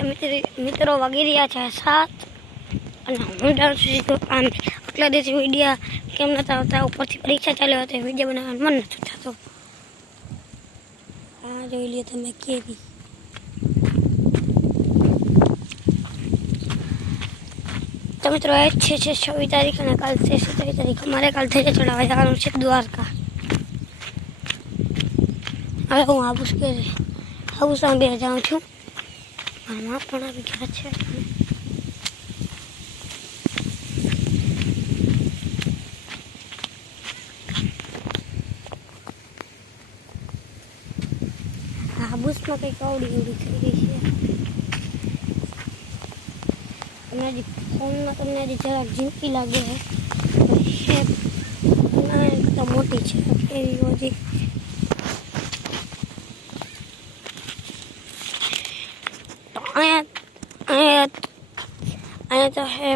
મિત્રો વાગી રહ્યા છે 7 અને હું જાણું છું આમ આટલા દિવસ વિડીયો કેમ નતા આવતા, ઉપરથી પરીક્ષા ચાલુ હતી, વિડીયો બનાવવાનું મન નતું થતું. આ જોઈ લ્યો તમે કેવી તો મિત્રો એ છે 26 તારીખ અને કાલ છે 27 તારીખ. અમારે કાલ થઈ ચડાવવા જવાનું છે દ્વારકા. હવે હું હાઉસ બે જાઉં છું. આમાં પણ આવી ગયા છે. હાબુસમાં કંઈક આવડી થઈ ગઈ છે. હજી ફોનમાં તમને હજી જરાક ઝીંકી લાગે છે, કરતાં મોટી છે એવી હજી. તો અહીંયા તો હે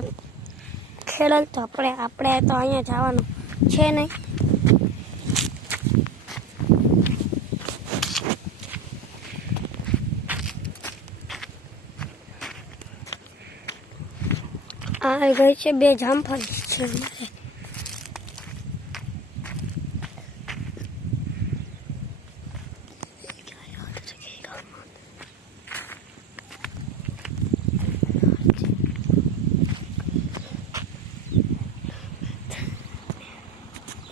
ખેડલ, તો આપણે તો અહીંયા જવાનું છે નહીં. આ ગઈ છે 2 જામફળ છે અમારે.